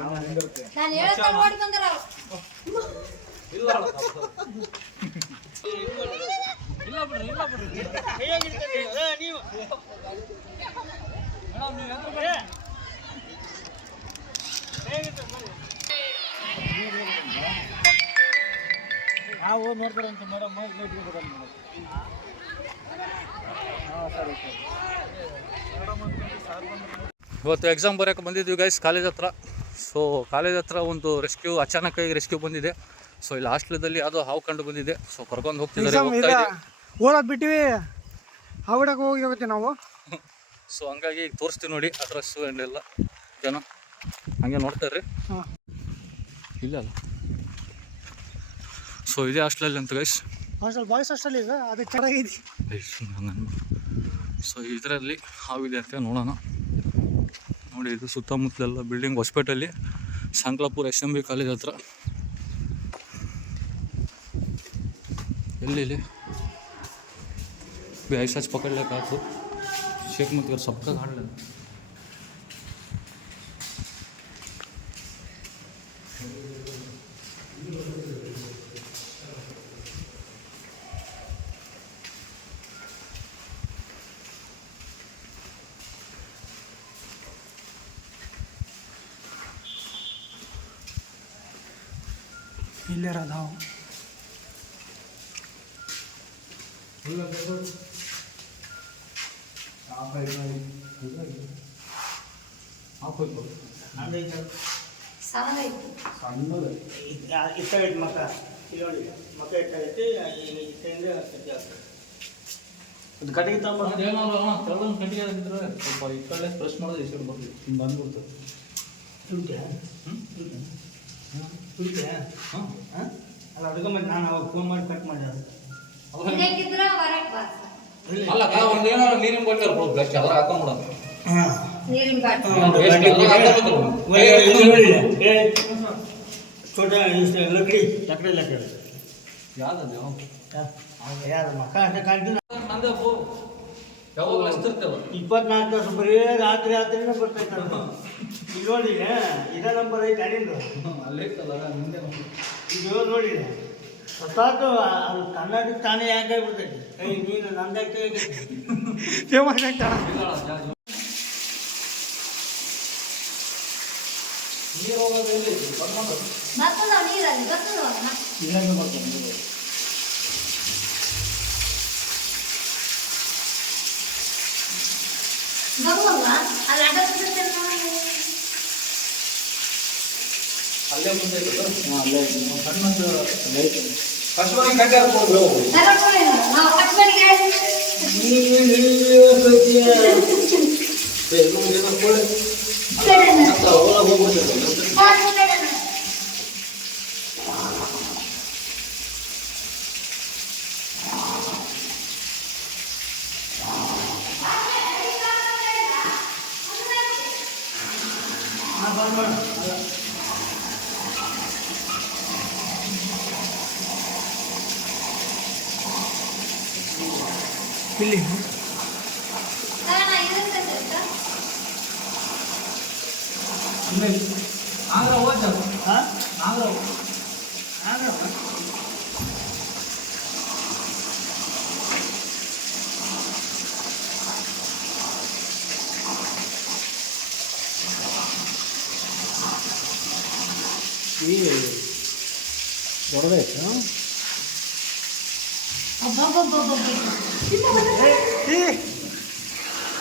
ನಾನು ಹೇಳ್ತಾ ನೋಡಿ ಬಂದರ ಇಲ್ಲ ಇಲ್ಲ ಬಿಡ್ರಿ ಇಲ್ಲ ಬಿಡ್ರಿ ನೀವು ಮೇಡಮ್ ನೀವು ಎಂತ ಬರ್ರಿ ನಾವು ನೋಡ್ತಾರಂತ ಮೇಡಮ್ ಇವತ್ತು ಎಕ್ಸಾಮ್ ಬರೋಕ್ಕೆ ಬಂದಿದ್ವಿ ಗೈಸ್ ಕಾಲೇಜ್ ಹತ್ರ. ಸೊ ಕಾಲೇಜ್ ಹತ್ರ ಒಂದು ರೆಸ್ಕ್ಯೂ ಅಚಾನಕ್ಕಾಗಿ ರೆಸ್ಕ್ಯೂ ಬಂದಿದೆ. ಸೊ ಇಲ್ಲಿ ಹಾಸ್ಟೆಲದಲ್ಲಿ ಯಾವುದೋ ಹಾವು ಕಂಡು ಬಂದಿದೆ. ಸೊ ಕರ್ಕೊಂಡು ಹೋಗ್ತಿದ್ದಾರೆ, ಓದೋದು ಬಿಟ್ಟಿವಿ, ಹಾವಿಡಕ್ಕೆ ಹೋಗಿ ಹೋಗ್ತೀವಿ ನಾವು. ಸೊ ಹಂಗಾಗಿ ಈಗ ತೋರಿಸ್ತೀವಿ ನೋಡಿ ಅಡ್ರೆಸ್ಸು ಎಲ್ಲ ಜನ ಹಂಗೆ ನೋಡ್ತಾರ್ರಿ. ಇಲ್ಲ ಅಲ್ಲ, ಸೊ ಇದೇ ಹಾಸ್ಟೆಲಲ್ಲಿ ಅಂತ ಗೈಸ್, ಹಾಸ್ಟೆಲ್ ಬಾಯ್ಸ್ ಹಾಸ್ಟೆಲ್ ಈಗ ಅದು ಚೆನ್ನಾಗಿದೆ. ಸೊ ಇದರಲ್ಲಿ ಹಾವಿದೆ ಅಂತ ನೋಡೋಣ. ನೋಡಿ ಇದು ಸುತ್ತಮುತ್ತಲೆಲ್ಲ ಬಿಲ್ಡಿಂಗ್, ಹೊಸಪೇಟೆಯಲ್ಲಿ ಸಂಕ್ಲಾಪುರ SMB ಕಾಲೇಜ್ ಹತ್ರ. ಎಲ್ಲಿ ऐसा पकड़ ले का तो शेख मत कर, सबका घाट ले. ಇಲ್ಲೇ ರಾಧಾವ್ ಇಷ್ಟಾಗೈತೆ ಮಕ್ಕ ನೋಡಿ, ಮಕ್ಕ ಇಷ್ಟಾಗೈತಿ. ಅದು ಕಟ್ಟಿಗೆ ತಗೊಂಡ್ರೆ ಸ್ವಲ್ಪ ಈ ಕಡೆ ಪ್ರೆಸ್ ಮಾಡೋದು ಎಷ್ಟು ಬರ್ತೀವಿ ಬಂದ್ಬಿಡ್ತದೆ. ತುಳಿತೆ ತುಳಿತೆ ಹಾಂ ಹಾಂ ಅಲ್ಲ, ಅದಕ್ಕೆ ಮತ್ತೆ ನಾನು ಅವಾಗ ಫೋನ್ ಮಾಡಿ ಕಟ್ ಮಾಡಿ ಅದು ಅಲ್ಲ ಒಂದು ಏನಾದ್ರು ನೀರಿನ ಬಾಟಲ್ ಬ್ಲಶ್ ಎಲ್ಲ ಹಾಕೊಂಡ್ಬಿಡೋದು. ನೀರಿನ ಬಾಟಲ್ छोटा लकड़ी लकड़ी लकड़ी ಯಾವ್ದು ಯಾರು ಮಕ್ಕ ಅಷ್ಟೇ ಕಾಣ್ತೀನಿ. ನಂದಪ್ಪು ಯಾವಾಗ ಅಷ್ಟಿರ್ತೇವ 24 ತಾಸು ಬರೀ ರಾತ್ರಿ ರಾತ್ರಿನೇ ಬರ್ತೈತೆ. ಈಗ ನೋಡಿ ಇದೇ ನಂಬರ್ ಐತೆ ಅಲ್ಲಿಂದು ಅಲ್ಲೇ ಇತ್ತಲ್ಲ ನಿಂದೆ ಇದು ನೋಡಿ ಹೊಸಾತು ಅದು ಕನ್ನಡ ತಾನೇ ಯಾಕೆ ಬಿಡ್ತೈತಿ. ನೀನು ನಂದಕ್ಕೆ ನೀರು ಹೋಗೋದು ಎಲ್ಲಿ ಬರ್ತದ ನೀರಲ್ಲಿ ಬರ್ತದ ಇಲ್ಲಂದು ಮಾಡ್ಕೊಂಡು ಗಮ್ಮಲ್ಲ ಅಲ್ಲಿ ಅಲ್ಲೇ ಮುಂದೆ ಅಲ್ಲೇ ಕಷ್ಟವಾಗಿ ಕಟ್ಟಿ ಹಾಕ್ಬೋದು. ನಾವು ಕಟ್ ಮಾಡಿ ಇಲ್ಲಿ ಆಂಧ್ರ ಹೋದ ಹಾಂ ಆಂಧ್ರ ಆಂಧ್ರ ಈ ದೊಡ್ಡದಾಯ್ತು.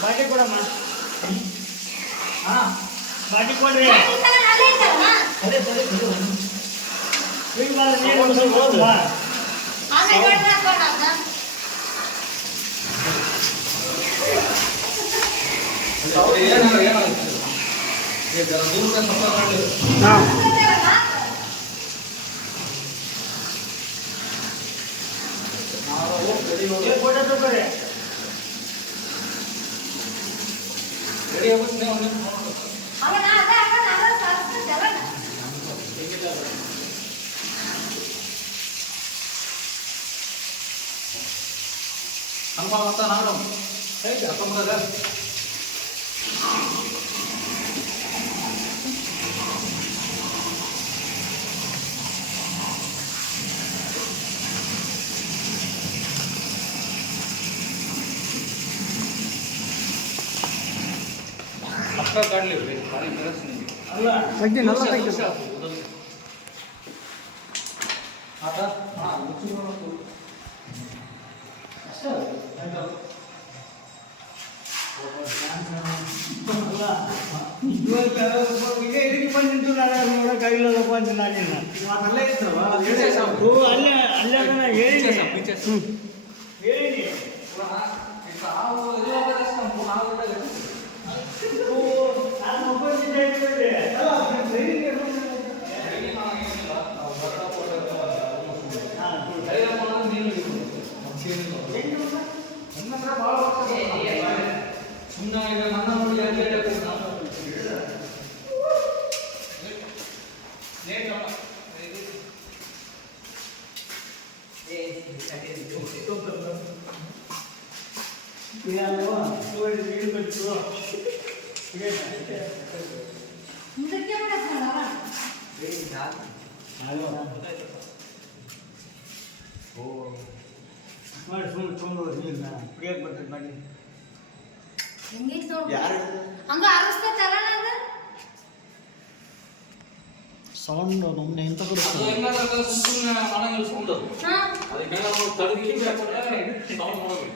ಬಾಟಿ ಕೊಡಮ್ಮ. ಹಾಂ ಬಾಟಿ ಕೊಡ್ರಿ. ಅದೇ ಸರಿ ಫೋಟೋ ತಗೋರಿ. ಅನುಭವ ಅಂತ ನಾನು ಹೇಗೆ ಅಪ್ಪಮ್ಮದಾಗ ಕಾಡ್ಲಿ ಭಾರಿ ಕೆಲಸ ನಿಮಗೆ. ತೆಗ್ದಿನಲ್ಲ ತೆಗ್ದು ಆತ ಹಾಂ ಅಷ್ಟೇ ಮುಂದಕ್ಕೆ ಮಾಡಕ್ಕಾಗಲ್ಲ. ಹೆಂಗೈತ್ ನೋಡು. ಹಂಗ ಆರಿಸ್ತೈತಲ್ಲ ಅದು? ಸೌಂಡ್ ನಮ್ಮನೆ ಎಂತ ಅದು ಕೊಡುತ್ತೆ ಹೆಂಗಾದ್ರೆ ಸುಮ್ಮನೆ ಮಾಡಂಗಿಲ್ಲ ಸೌಂಡ್ ಅದು. ಹಾ? ಅದಕ್ಕೆಲ್ಲ ನಾವು ತಡೆದು ಹಿಂಸೆ ಕೊಟ್ಟರೆ ಸೌಂಡ್ ಮಾಡೋದು.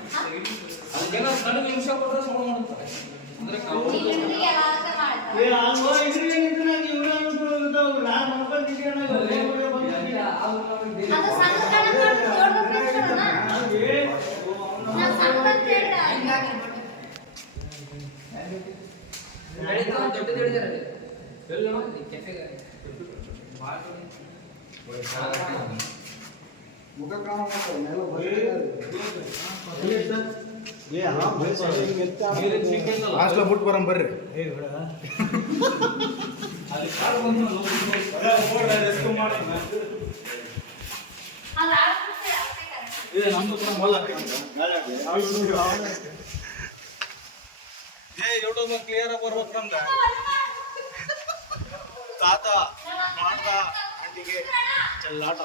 ಅದಕ್ಕೆಲ್ಲ ತಡೆದು ಹಿಂಸೆ ಕೊಟ್ಟರೆ ಸೌಂಡ್ ಮಾಡುತ್ತಾರೆ. ಅಂದ್ರೆ ಇಲ್ಲಿಂದ ಎಲ್ಲ ಮಾಡ್ತಾರೆ. ಅದು ಸಣ್ಣ ಕಣ ಮಾಡಿ ದೊಡ್ಡ ಕಳ್ಸೋಣ. ನಾ ಸಣ್ಣದಂತ ಹೇಳ್ದ. ಹಾಸ್ಟೆಲ್ ಬಿಟ್ಟು ಬರಂ ಬರ್ರಿ. ಅಲ್ಲಿ ಕಾಡು ಬಂದು ಅದು ಆರಿಸ್ತೈತೆ ಅಷ್ಟೇ. ಇದೆ ನಮ್ದು ಕೂಡ ಮೊಲ್ಲ ಯೂಟ್ಯೂಬ್ ಕ್ಲಿಯರ್ ಆಗಿ ಬರ್ಬೇಕು ನಮ್ಗೆ. ತಾತ ಮಾಡ್ದ ಅಂಟಿಗೆ ಚೆಲ್ಲಾಟ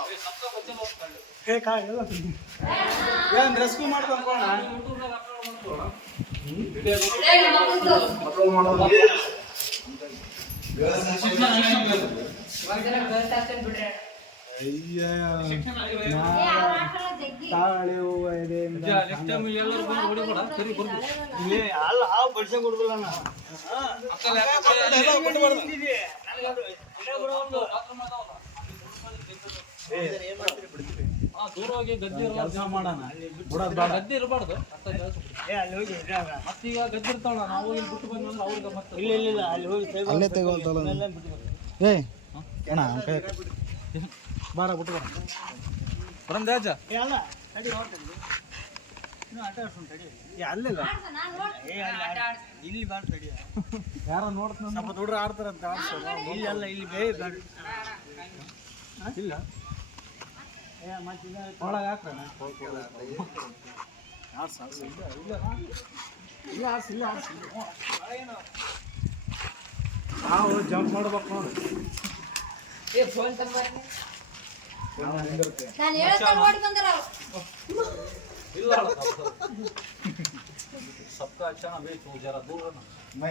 ಏನ್ ರೆಸ್ಕ್ಯೂ ಮಾಡ್ದ ಅನ್ಕೋಣ. ಅಪ್ಲೋಡ್ ಮಾಡೋದು ತಾಳೆ ಹೂವ ಇದೆ ನೆಕ್ಸ್ಟ್ ಟೈಮ್ ಎಲ್ಲರೂ ಬಂದು ಹೊಡಿಬೇಡ. ಸರಿ ಬರ್ಬೋದು. ಅಲ್ಲ ಹಾವು ಬಡ್ಸೆ ಕೊಡುದಿಲ್ಲ ದೂರವಾಗಿ ಗದ್ದೆ ಕೆಲಸ ಮಾಡೋಣ. ಗದ್ದೆ ಇರಬಾರ್ದು. ಮತ್ತೀಗ ಗದ್ದೆ ಇರ್ತಾವಲ್ಲ, ನಾವು ಇಲ್ಲಿ ಬಿಟ್ಟು ಬಂದ್ರೆ ಅವ್ರಿಗೆ ಮತ್ತೆ ಇಲ್ಲ ಅಲ್ಲಿ ಹೋಗಿ ಅಲ್ಲೇ ತಗೋಲ್ತಲ್ಲ ಏ ಅಣ್ಣ ಬಾರ ಬಿಟ್ಟು ಬರ ಬರಂದೆ ಅಜ್ಜ. ಅಲ್ಲ ತಡಿ ಹೊರಟಲ್ಲಿ ಇನ್ನೂ ಆಟ ಆಡ್ಸೋಣ ತಡಿ ಅಲ್ಲಿಲ್ಲ ಇಲ್ಲಿ ಬಾರ ತಡಿ ಯಾರೋ ನೋಡ್ತಾನ ಸ್ವಲ್ಪ ಹುಡುಗ್ರು ಆಡ್ತಾರಂತ ಆಡ್ಸೋದು ಇಲ್ಲಿ ಅಲ್ಲ ಇಲ್ಲಿ ಬೇ ಇಲ್ಲ ಒಳಗೆ ಹಾಕ್ರಣ ನಾವು ಜಂಪ್ ಮಾಡ್ಬೇಕು ನೋಡಿ. ನಾನು ಹೇಳ್ತಾ ಓಡಿ ಬಂದ್ರ ಇಲ್ಲ सबका अच्छा ना भाई तू जरा दूर रहना. ಮೈ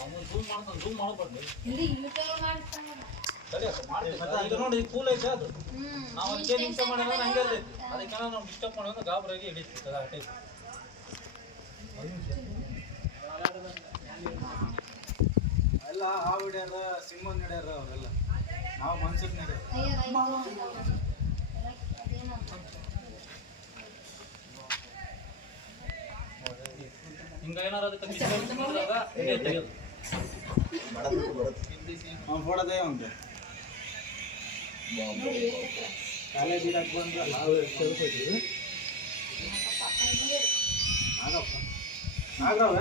ಅವನು ಝೂಮ್ ಮಾಡ್ತಾನೆ, ಝೂಮ್ ಮಾಡಬಾರ್ದು. ಇಲ್ಲಿ ಯೂಟ್ಯೂಬ್ ಮಾಡ್ತಾನೆ. ಸರಿ ಅಕ್ಕ ಮಾಡ್ತೀವಿ. ಈಗ ನೋಡಿ ಕೂಲ್ ಐತೆ ಅದು. ನಾವು ಅದಕ್ಕೆ ನಿಮಿಷ ಮಾಡಿದ್ರೆ ಹಂಗೆ ಅಲ್ಲೇ ಅದಕ್ಕೆ ನಾವು ಡಿಸ್ಟರ್ಬ್ ಮಾಡೋದು ಗಾಬರಾಗಿ ಹಿಡಿತೀವಿ ಆ ಟೈಪ್. ಎಲ್ಲ ಹಾವು ಹಿಡಿಯಾರ ಸಿಂಹ ಹಿಡಿಯಾರ ಅವೆಲ್ಲ ನಾವು ಮನ್ಸಿಗೆ ಹಿಡಿಯಾರ. ಹಿಂಗ ಏನಾರ ಅದಕ್ಕೆ ಮಿಸ್ಟೇಕ್ ಮಾಡಿದಾಗ ಹಿಂಗೆ ತೆಗೆಯೋದು. ಅವ್ನು ಫೋಟೋದೇ ಉಂಟು ಕಾಲೇಜ್ ಇರಕ್ಕೆ ಬಂದ್ರೆ ನಾವು ಕೇಳ್ಕೊತೀವಿ.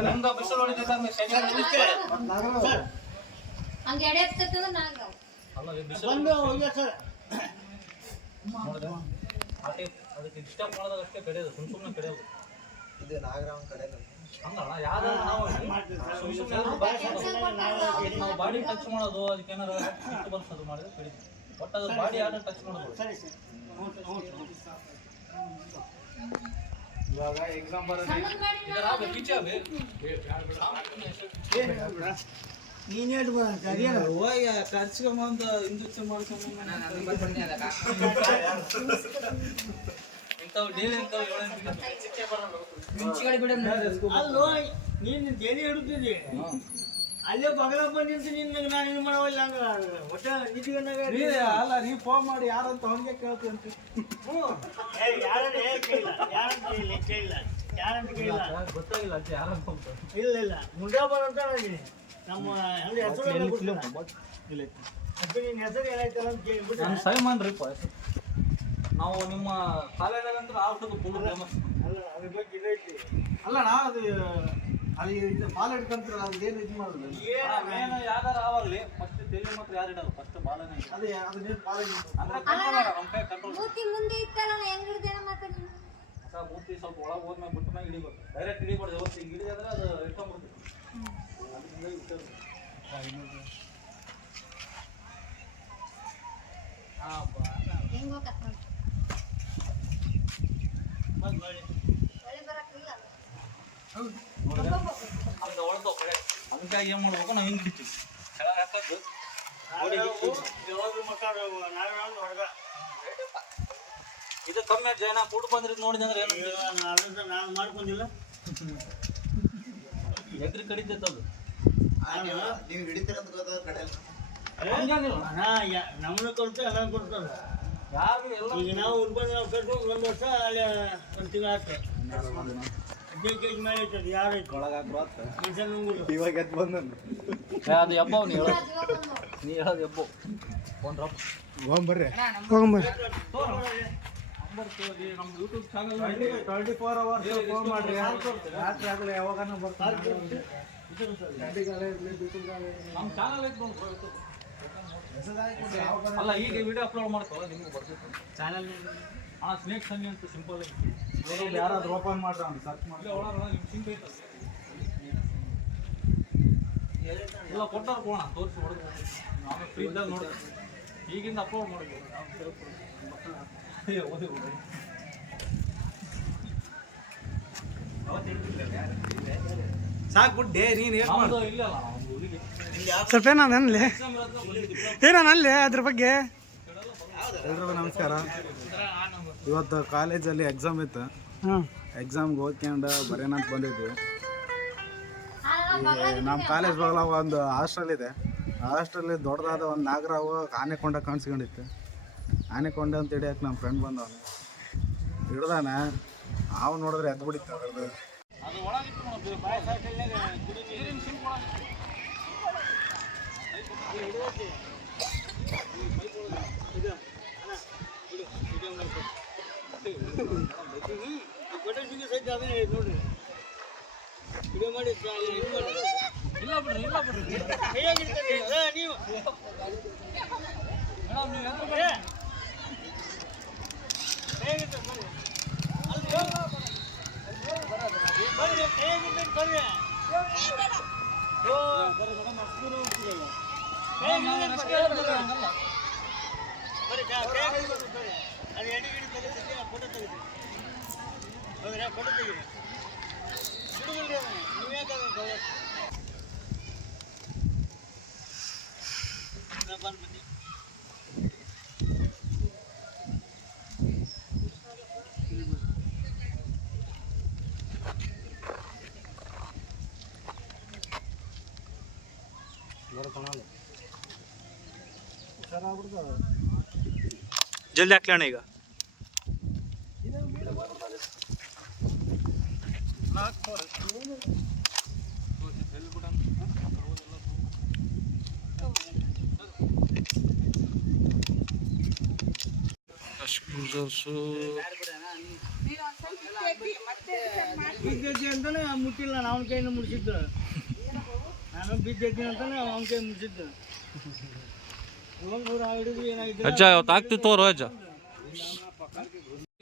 ನಮ್ದು ಬಿಸಿಲು ಹೊಡಿತೈತೆ ಅಂದ್ರೆ ಶನಿವಾರ ಹಂಗೆ ಎಡೆ ಎತ್ತಂದ್ರೆ ನಾಗರಾವ್ ಅಲ್ಲ ಈ ಬಿಸಿಲು ಬಂದು ಹೋಗ್ಯ ಸರ್ ನೋಡಿದ್ರೆ ಆ ಟೈಪ್ ಅದಕ್ಕೆ ಡಿಸ್ಟರ್ಬ್ ಮಾಡಿದಾಗ ಅಷ್ಟೇ ಕಡಿಯೋದು, ಸುಮ್ಮನೆ ಕಡಿಯೋದು. ಇದು ನಾಗರಾವನ್ ಕಡೆ ಹಂಗಲ್ಲ ಯಾವ್ದಾರ ನಾವು ನಾವು ಬಾಡಿ ಟಚ್ ಮಾಡೋದು ಅದಕ್ಕೆ ಏನಾರ ಸಿಟ್ಟು ಬರ್ಸೋದು ಮಾಡಿದ್ರೆ ಕಡಿತೀವಿ. ಬಟ್ ಅದು ಬಾಡಿ ಆಡ ಟಚ್ ಮಾಡೋದು. ಸರಿ ಸರಿ ಇವಾಗ ಎಕ್ಸಾಮ್ ಬರೋದು ಸಣ್ಣದ್ ಮಾಡಿ ನೀನು ಹೇಳ್ಬ ಸರಿಯಲ್ಲ ಹೋಗಿ ಖರ್ಚ್ಕೊಂಬಂದು ಇಂಜೆಕ್ಷನ್ ಮಾಡ್ಕೊಂಬಂದು ಇಂಥವು ಡೈಲಿ ಇಂಥವು ಅಲ್ಲೋ ನೀನು ತೇಲಿ ಹಿಡುತ್ತಿದ್ದಿ ಅಲ್ಲೇ ಬಗಲ ಬಂದಿದ್ದು ನಿನ್ನ ನಾನು ಇದು ಮಾಡವಲ್ಲ ಅಂದ್ರೆ ಒಟ್ಟ ನಿಧಿಗನ್ನಾಗ ಅಲ್ಲ ನೀವು ಫೋನ್ ಮಾಡಿ ಯಾರಂತ ಅವನಿಗೆ ಕೇಳ್ತೀವಿ ಅಂತ ಗೊತ್ತಾಗಿಲ್ಲ ಅಜ್ಜಿ ಯಾರಂತ ಇಲ್ಲ ಮುಂಡಾಬರ್ ಅಂತ ನೋಡಿನಿ ನಮ್ಮ ಅಂದ್ರೆ ಹೆಸರು ನಿನ್ನ ಹೆಸರು ಏನಾಯ್ತಲ್ಲ ಅಂತ ಕೇಳಿಬಿಟ್ಟು ನಾನು ಸೈಮನ್ ರೀ ನಾವು ನಿಮ್ಮ ಕಾಲೇಜಾಗಂದ್ರೆ ಆಟದ ಫುಲ್ ಫೇಮಸ್. ಅಲ್ಲ ಅದ್ರ ಬಗ್ಗೆ ಇದೈತಿ ಅಲ್ಲ ಅದು ಇದು ಬಾಲ್ ಹಿಡ್ಕಂತ್ರ ಅದು ಏನು ಇದು ಮಾಡೋದು ಏನು ಯಾವ್ದಾರ ಆವಾಗಲಿ ಫಸ್ಟ್ ತೆಲಿ ಮಾತ್ರ ಯಾರು ಇಡೋದು ಫಸ್ಟ್ ಬಾಲನೇ ಅದೇ ಅದನ್ನೇನು ಬಾಲ್ ಅಂದ್ರೆ ಕಂಟ್ರೋಲ್ ನಮ್ಮ ಕೈ ಕಂಟ್ರೋಲ್ ಮೂತಿ ಮುಂದೆ ಇತ್ತಲ್ಲ ಹೆಂಗ್ ಹಿಡ್ದೇನ ಮತ್ತೆ ನೀನು ಮೂರ್ತಿ ಸ್ವಲ್ಪ ಒಳಗೆ ಹೋದ್ಮೇಲೆ ಬಿಟ್ಟ ಮೇಲೆ ಹಿಡಿಬೇಕು ಡೈರೆಕ್ಟ್ ಹಿಡಿಬಾರ್ದು ಯಾವತ್ತು ಹಿಂಗೆ ಹಿಡಿದ್ರೆ ಅದು ಇಟ್ಕೊಂಡ್ಬಿಡ್ತೀವಿ ಹೆಂಗ್ ಹೋಗತ್ ನೋಡಿ ಮಳೆ ಬರಕ್ಕಿಲ್ಲ ಹಂಗೆ ಒಳದು ಹಂಗಾಗಿ ಏನು ಮಾಡ್ಬೇಕು ನಾವು ಹಿಂಗೆ ಹಿಡಿತೀವಿ ಕೆಳಗೆ ಹಾಕೋದು ಯಾವಾಗಲೂ ಮಕ್ಕಳು ನಾವೇ ಹೊರಗ ಇದು ಕಮ್ಮಿ ಜನ ಕೂಡ್ ಬಂದ್ರಿದ್ ನೋಡಿದೆ ಅಂದ್ರೆ ಏನು ನಾನು ಮಾಡ್ಕೊಂಡಿಲ್ಲ ಎಗ್ರಿ ಕಡಿತೈತೆ ಅದು ನೀವು ಹಿಡಿತೀರಂತ ಗೊತ್ತಾದ ಕಡೆ ಹಂಗೇನಿಲ್ಲ ನಮ್ಮನ್ನ ಕೊಡ್ತಾರೆ ಎಲ್ಲ ಕೊಡ್ತಾರೆ ಯಾರು ಎಲ್ಲ ಈಗ ನಾವು ಉಳ್ಕೊಂಡು ನಾವು ಕಟ್ಕೊಂಡು 1 ವರ್ಷ ಅಲ್ಲಿ 1 ತಿಂಗಳು ಆಗ್ತದೆ 15 kg ಮೇಲೆ ಇರ್ತದೆ ಯಾರು ಒಳಗೆ ಹಾಕ್ಬಾರ್ದು ಮನುಷ್ಯ ನುಂಗುದು ಇವಾಗ ಎದ್ದು ಬಂದನು ಅದು ಎಬ್ಬವ್ ನೀ ಹೇಳೋದು ನೀ ಹೇಳೋದು ಎಬ್ಬು ಒಂದು ರಪ್ಪ ಹೋಗ್ಬರ್ರಿ ನಮ್ಮ ಯೂಟ್ಯೂಬ್ ಚಾನಲ್ 24 hours ಫೋನ್ ಮಾಡ್ರಿ ರಾತ್ರಿ ಆಗಲಿ ಯಾವಾಗನೂ ಬರ್ತಾರೆ ನಮ್ಮ ಚಾನಲ್ ಐತೆ ನೋಡಿ ಅಲ್ಲ ಈಗ ವಿಡಿಯೋ ಅಪ್ಲೋಡ್ ಮಾಡ್ತಾವಲ್ಲ ನಿಮ್ಗೆ ಬರ್ತೈತೆ ಚಾನಲ್ ಸ್ನೇಕ್ ಸನ್ನಿ ಅಂತ ಸಿಂಪಲ್ ಐತಿ ಯಾರಾದ್ರೂ ಓಪನ್ ಮಾಡ್ರಿ ಅವ್ನು ಸರ್ಚ್ ಮಾಡಿ ಇಲ್ಲ ಒಳಗೆ ನಿಮ್ಮ ಸಿಂಕ್ ಐತಲ್ಲ ಇಲ್ಲ ಕೊಟ್ಟಾರ ಕೋಣ ತೋರಿಸಿ ಹೊಡೆದು ಆಮೇಲೆ ಫ್ರೀ ಇದ್ದಾಗ ನೋಡ್ತೀವಿ ಈಗಿಂದ ಅಪ್ಲೋಡ್ ಮಾಡ್ಬೋದು ಓದಿ ಸಾಕು ಬಿಡ್ಡೆ ನೀನು ಏನು ನಮ್ಮದು ಇಲ್ಲಲ್ಲ ಒಂದು ಊರಿಗೆ ಸ್ವಲ್ಪ ನಾನು ಅನ್ಲಿ ಅನ್ಲಿ ಅದ್ರ ಬಗ್ಗೆ ಎಲ್ರಿಗೂ ನಮಸ್ಕಾರ. ಇವತ್ತು ಕಾಲೇಜಲ್ಲಿ ಎಕ್ಸಾಮ್ ಇತ್ತು. ಎಕ್ಸಾಮ್ಗೆ ಓದ್ಕೊಂಡು ಬರೆಯೋಣಂತ ಬಂದಿದ್ವಿ. ನಮ್ಮ ಕಾಲೇಜ್ ಬಾಗಲ ಒಂದು ಹಾಸ್ಟೆಲ್ ಇದೆ. ಹಾಸ್ಟೆಲ್ ದೊಡ್ಡದಾದ ಒಂದು ನಾಗರಾವು ಆನೆಕೊಂಡ ಕಾಣಿಸ್ಕೊಂಡಿತ್ತು. ಆನೆಕೊಂಡ ಅಂತ ಹಿಡಿಯಕ್ಕೆ ನಮ್ಮ ಫ್ರೆಂಡ್ ಬಂದವನು ಹಿಡ್ದಾನೆ. ಅವು ನೋಡಿದ್ರೆ ಎದ್ದು ಬಿಡಿತ್ತು ಅದ್ರದ್ದು. ಅದು ಒಳಗಿತ್ತು ನೋಡಿ ನೀರಿನ ಸಿಂಕ್ ಒಳಗಿತ್ತು ನೋಡ್ರಿ ವಿಡಿಯೋ ಮಾಡಿ ಇಲ್ಲ ಬಿಡ್ರಿ ಇಲ್ಲ ಬಿಡ್ರಿ ನೀವು ಮೇಡಮ್ ನೀವು ಎಂತ ಜಲ್ದಿ ಹಾಕ್ಲಣ್ಣ ಈಗ ಬಿದ್ದೈತಿ ಅಂತಾನೆ ಮುಟ್ಟಿಲ್ಲ ಅವನ ಕೈಯಿಂದ ಮುಡಿಸಿದ್ದು. ನಾನು ಬಿದ್ದೈತಿ ಅಂತಾನೆ ಅವನ ಕೈ ಮುಡಿಸಿದ್ದು. ಅಜ್ಜ ಇವತ್ತು ಆಗ್ತಿತ್ತು ತೋರು ಅಜ್ಜ.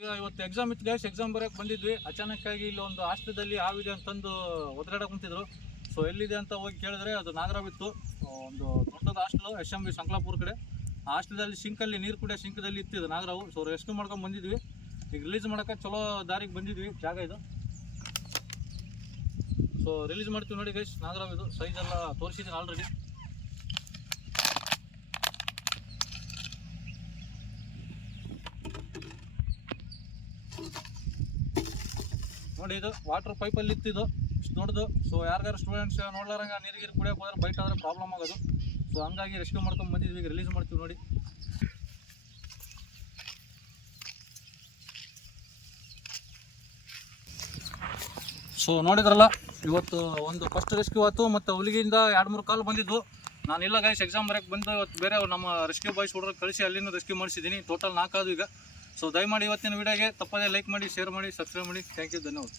ಈಗ ಇವತ್ತು ಎಕ್ಸಾಮ್ ಇತ್ತು ಗೈಸ್, ಎಕ್ಸಾಮ್ ಬರೆಯಕ್ಕೆ ಬಂದಿದ್ವಿ. ಅಚಾನಕ್ಕಾಗಿ ಇಲ್ಲಿ ಒಂದು ಹಾಸ್ಟೆಲ್ದಲ್ಲಿ ಹಾವಿದೆ ಅಂತಂದು ಒದ್ರಾಡಕ್ಕೆ ಕುಂತಿದ್ರು. ಸೊ ಎಲ್ಲಿದೆ ಅಂತ ಹೋಗಿ ಕೇಳಿದ್ರೆ ಅದು ನಾಗರಾವ್ ಇತ್ತು. ಒಂದು ದೊಡ್ಡದ ಹಾಸ್ಟೆಲು SMB ಸಂಕ್ಲಾಪುರ ಕಡೆ. ಆ ಹಾಸ್ಟೆಲ್ದಲ್ಲಿ ಸಿಂಕಲ್ಲಿ ನೀರು ಕುಡಿಯೋ ಸಿಂಕದಲ್ಲಿ ಇತ್ತಿದ್ದು ನಾಗರಾವು. ಸೊ ರೆಸ್ಕ್ಯೂ ಮಾಡ್ಕೊಂಡು ಬಂದಿದ್ವಿ. ಈಗ ರಿಲೀಸ್ ಮಾಡೋಕ್ಕೆ ಚಲೋ ದಾರಿಗೆ ಬಂದಿದ್ವಿ. ಜಾಗ ಇದು. ಸೊ ರಿಲೀಸ್ ಮಾಡ್ತೀವಿ ನೋಡಿ ಗೈಸ್. ನಾಗರಾವ್ ಇದು ಸೈಜ್ ಎಲ್ಲ ತೋರಿಸಿದ್ದೀನಿ ಆಲ್ರೆಡಿ. ನೋಡಿ ಇದು ವಾಟರ್ ಪೈಪಲ್ಲಿ ಇತ್ತಿದ್ದು ಇಷ್ಟು ದೊಡ್ಡದು. ಸೊ ಯಾರಿಗಾರು ಸ್ಟೂಡೆಂಟ್ಸ್ ನೋಡ್ಲಾರಂಗ ನೀರಿಗೆ ಕುಡಿಯೋಕೆ ಹೋದ್ರೆ ಬೈಟ್ ಆದರೆ ಪ್ರಾಬ್ಲಮ್ ಆಗೋದು. ಸೊ ಹಂಗಾಗಿ ರೆಸ್ಕ್ಯೂ ಮಾಡ್ಕೊಂಡು ಬಂದಿದ್ವಿ. ಈಗ ರಿಲೀಸ್ ಮಾಡ್ತೀವಿ ನೋಡಿ. ಸೊ ನೋಡಿದ್ರಲ್ಲ, ಇವತ್ತು ಒಂದು ಫಸ್ಟ್ ರೆಸ್ಕ್ಯೂ ಆಯ್ತು. ಮತ್ತು ಹುಲಿಗಿಂದ 2-3 ಕಾಲ್ ಬಂದಿದ್ದು. ನಾನಿಲ್ಲ ಗೈಸ್, ಎಕ್ಸಾಮ್ ಬರೋಕ್ಕೆ ಬಂದು ಇವತ್ತು ಬೇರೆ ನಮ್ಮ ರೆಸ್ಕ್ಯೂ ಬಾಯ್ಸ್ ಹುಡುಗರು ಕಳಿಸಿ ಅಲ್ಲಿನೂ ರೆಸ್ಕ್ಯೂ ಮಾಡಿಸಿದ್ದೀನಿ. ಟೋಟಲ್ 4 ಆದವು ಈಗ. ಸೊ ದಯಮಾಡಿ ಇವತ್ತಿನ ವಿಡಿಯೋಗೆ ತಪ್ಪದೇ ಲೈಕ್ ಮಾಡಿ, ಶೇರ್ ಮಾಡಿ, ಸಬ್ಸ್ಕ್ರೈಬ್ ಮಾಡಿ. ಥ್ಯಾಂಕ್ ಯು, ಧನ್ಯವಾದ.